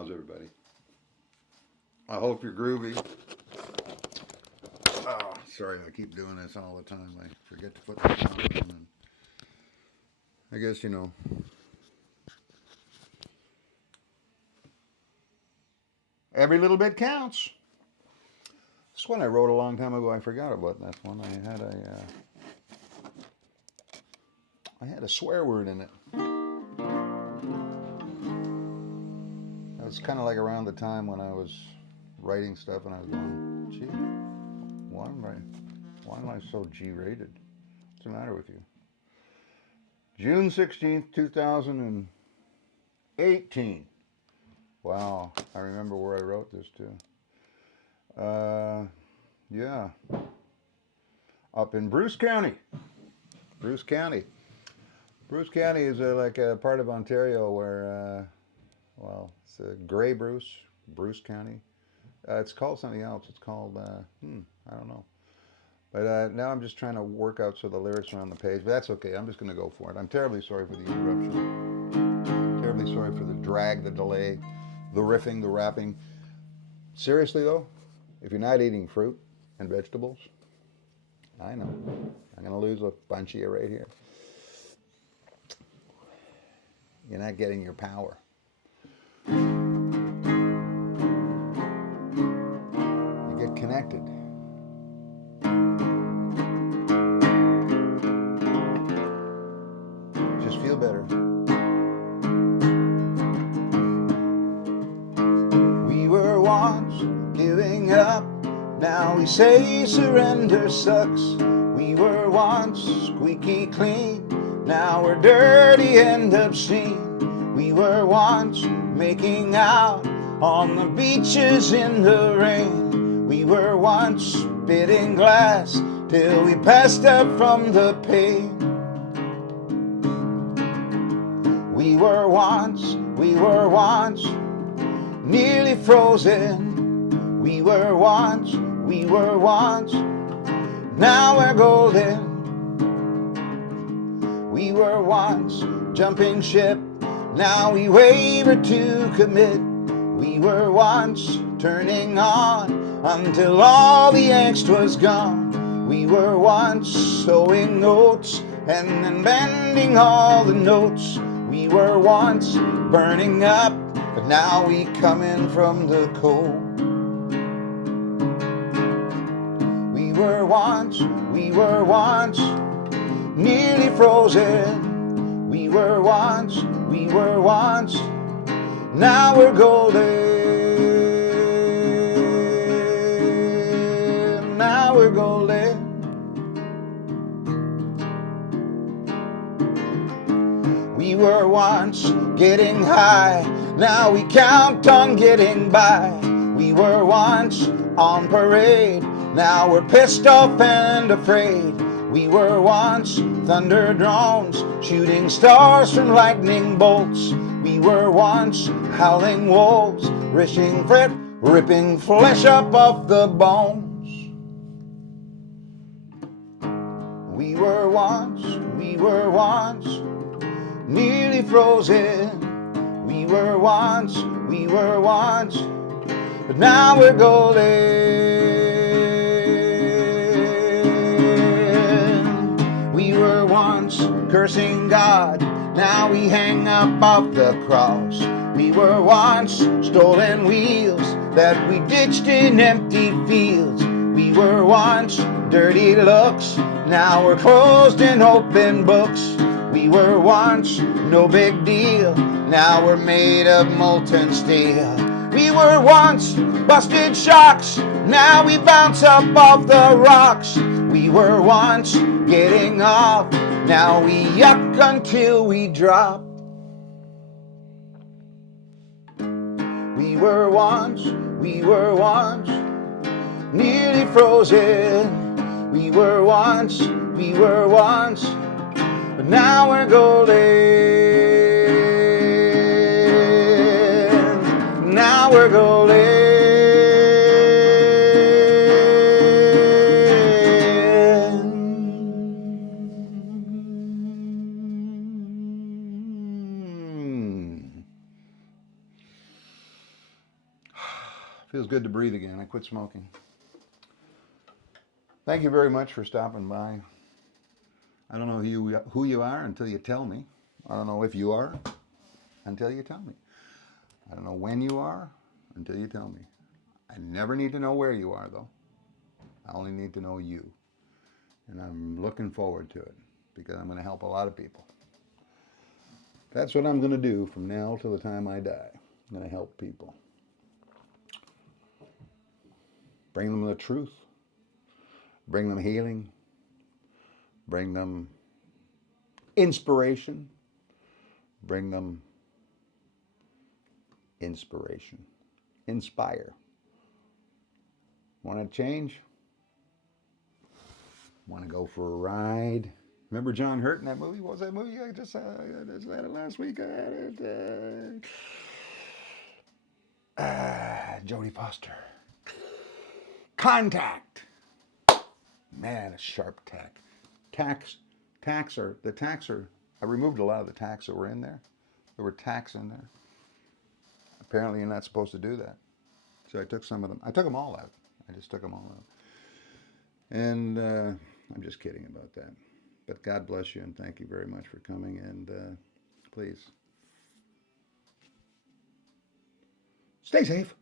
How's everybody? I hope you're groovy. Oh, sorry, I keep doing this all the time. I forget to put the sound on, and I guess, every little bit counts. This one I wrote a long time ago. I forgot about that one. I had a swear word in it. It was kind of like around the time when I was writing stuff, and I was going, gee, why am I so G-rated? What's the matter with you? June 16th, 2018. Wow, I remember where I wrote this too. Yeah, up in Bruce County. Bruce County. Bruce County is like a part of Ontario where, well, it's Grey Bruce, Bruce County. It's called something else. It's called, I don't know. But now I'm just trying to work out so the lyrics are on the page. But that's okay. I'm just going to go for it. I'm terribly sorry for the interruption. Terribly sorry for the drag, the delay, the riffing, the rapping. Seriously, though, if you're not eating fruit and vegetables, I know. I'm going to lose a bunch of you right here. You're not getting your power. You get connected. Just feel better. We were once giving up, now we say surrender sucks. We were once squeaky clean, now we're dirty and obscene. We were once making out on the beaches in the rain. We were once spitting glass till we passed out from the pain. We were once nearly frozen. We were once, now we're golden. We were once jumping ship, now we waver to commit. We were once turning on until all the angst was gone. We were once sowing oats and then bending all the notes. We were once burning up, but now we come in from the cold. We were once nearly frozen. We were once, now we're golden. Now we're golden. We were once getting high, now we count on getting by. We were once on parade, now we're pissed off and afraid. We were once thunder drones, shooting stars from lightning bolts. We were once howling wolves, ripping flesh up off the bones. We were once nearly frozen. We were once, but now we're golden. We were once cursing God, now we hang up off the cross. We were once stolen wheels that we ditched in empty fields. We were once dirty looks, now we're closed in open books. We were once no big deal, now we're made of molten steel. We were once busted shocks, now we bounce up off the rocks. We were once getting off, now we yuck until we drop. We were once nearly frozen. We were once, but now we're golden. Now we're golden. Feels good to breathe again. I quit smoking. Thank you very much for stopping by. I don't know who you are until you tell me. I don't know if you are until you tell me. I don't know when you are until you tell me. I never need to know where you are, though. I only need to know you. And I'm looking forward to it because I'm going to help a lot of people. That's what I'm going to do from now till the time I die. I'm going to help people. Bring them the truth. Bring them healing. Bring them inspiration. Bring them inspiration. Inspire. Want to change? Want to go for a ride? Remember John Hurt in that movie? What was that movie? I just had it last week. I had it. Jodie Foster. Contact. Man, a sharp tack. Tacks are. I removed a lot of the tacks that were in there. There were tacks in there. Apparently, you're not supposed to do that. So I took some of them. I took them all out. I just took them all out. And I'm just kidding about that. But God bless you and thank you very much for coming. And please stay safe.